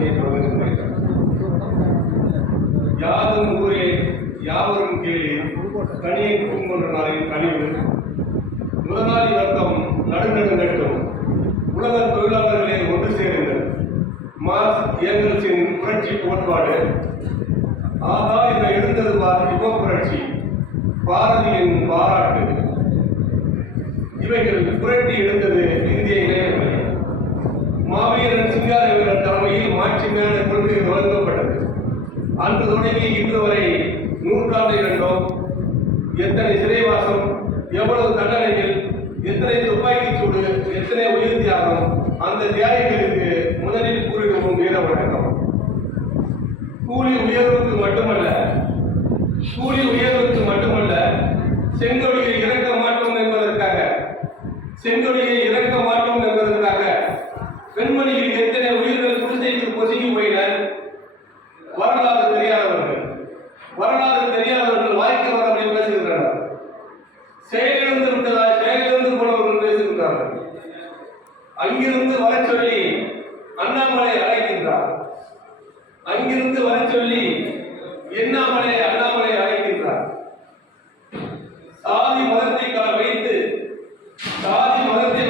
உரையை தொடங்குகின்றேன். யாதும் ஊரே யாவரும் கேளீர், கனியை பூங்கொன்ற நாளின் கனிவு முதலாளி வர்க்கம் நடுநடுங்கட்டும், உலக தொழிலாளர்களே ஒன்று சேருங்கள். மார்க்ஸ் ஏங்கல்ஸின் புரட்சி கோட்பாடு. ஆகா இதை எழுந்தது யுக புரட்சி, பாரதியின் பாராட்டு. இவைகள் புரட்டி எழுந்தது இந்திய இளைஞர்கள். மாவீரன் சிங்காரவீரன் தலைமையில் மாட்சிமையான கொள்கை வழங்கப்பட்டது. அன்று தொடங்கி இன்று வரை நூற்றாண்டு இரண்டோம். எத்தனை சிறைவாசம், எவ்வளவு தண்டனைகள், எத்தனை துப்பாக்கி சூடு, எத்தனை உயிர் தியாகம். அந்த தியாகிகளுக்கு முதலில் கூறிடுவோம் வீர வணக்கம். கூலி உயர்வுக்கு மட்டுமல்ல செங்கொடியை இறக்க மாட்டோம் என்பதற்காக பெண்மணியில் எத்தனை உயிர்கள் குடிசைக்கு பொசுங்கி போயினர். வரலாறு தெரியாதவர்கள் வாய்க்கு வர அப்படி பேசுகின்றனர். செயலிழந்து விட்டதாய் செயலிழந்து போனவர்கள் பேசுகின்றார்கள். அங்கிருந்து வர சொல்லி அண்ணாமலை அழைக்கின்றார். அங்கிருந்து வர சொல்லி அண்ணாமலை அழைக்கின்றார். சாதி மதத்தை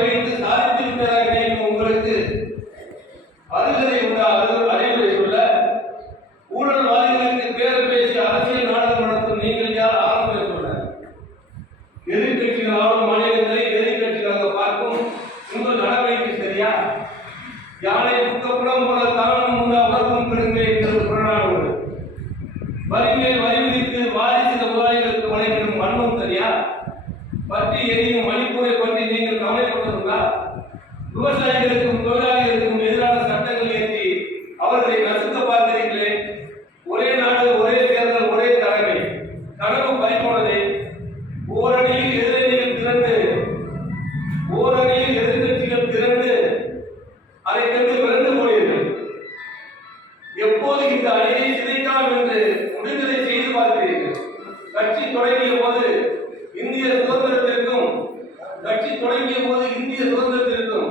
வைத்து சாதித்து விட்டதாக நினைக்கும் உங்களுக்கு அருகதை உண்டா அறிவுரை சொல்ல? ஊழல்வாதிகளுக்கு பேர் பேசி அரசியல் நாடகம் நடத்தும் நீங்கள் யார் ஆரம்பத்தை சொல்ல? எதிர்கட்சிகள் ஆளும் மாநிலங்களை எதிர்கட்சிகளாக பார்க்கும் உங்கள் நடவடிக்கை சரியா? யானை புத்தப்புறம் போல தானும் முன்ன உலகம் பெருமை என்கிறது புறநானூறு. வரிமேல் வரி விதித்து வாரிசு முதலாளிகளுக்கு வழங்கிடும் வன்மம் சரியா? பற்றி எரியும் மணிப்பூரை பற்றி நீங்கள் கவலைப்பட்டதுண்டா? விவசாயிகளுக்கும் தொழிலாளிகளுக்கும் எதிரான சட்டங்கள் ஏற்றி அவர்களை நசுக்க பார்க்கிறீர்களே. ஒரே நாடு, ஒரே தேர்தல், ஒரே தலைமை கனவு பறிபோனதே. ஓரணியில் எதிர்கட்சிகள் திரண்டு அதை கண்டு விரண்டு போனீர்கள். எப்போது இந்த அணியை சிதைக்கலாம் என்று முடிந்ததை செய்து பார்க்கிறீர்கள். கட்சி தொடங்கிய போது இந்திய சுதந்திரத்திற்கும்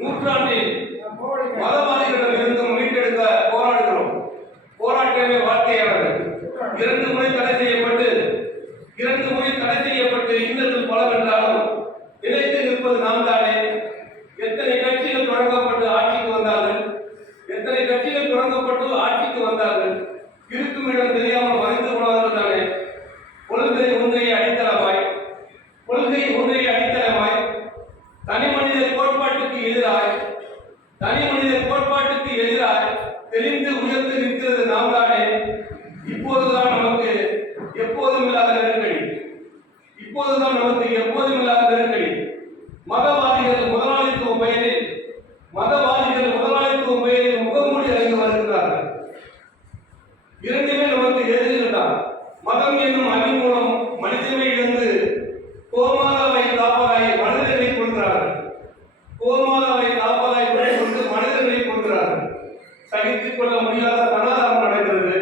நூற்றாண்டில் மதவாதிகளிடம் இருந்தும் மீட்டெடுக்க போராடுகிறோம். போராட்டமே வாழ்க்கையானது. 2 முறை தடை செய்யப்பட்டு இன்னத்தில் பலம் என்றாலும் நிலைத்து நிற்பது நாம் தானே. எத்தனை கட்சிகள் தொடங்கப்பட்டு ஆட்சிக்கு வந்தார்கள். இருக்கும் இடம் தெரியாமல் மறைந்து போனார்கள் தானே. கொள்கை ஒன்றைய அடித்தளமாய் தனி மனித கோட்பாட்டுக்கு எதிராய் தெளிந்து உயர்ந்து நிற்கிறது நாம் தானே. இப்போதுதான் நமக்கு எப்போதும் இல்லாத நெருக்கடி. மதவாதிகள் முதலாளித்துவம் பெயரில் முகமூடி அடைந்து வருகிறார்கள். இரண்டுமே நமக்கு எதிரிகள் தான். மதம் என்னும் அணி மூலம் மனிதனை இழந்து கோமாதாவை காப்பதாய் மனிதர்களை கொள்கிறார்கள். சகித்துக் கொள்ள முடியாத சனாதாரம் நடக்கிறது.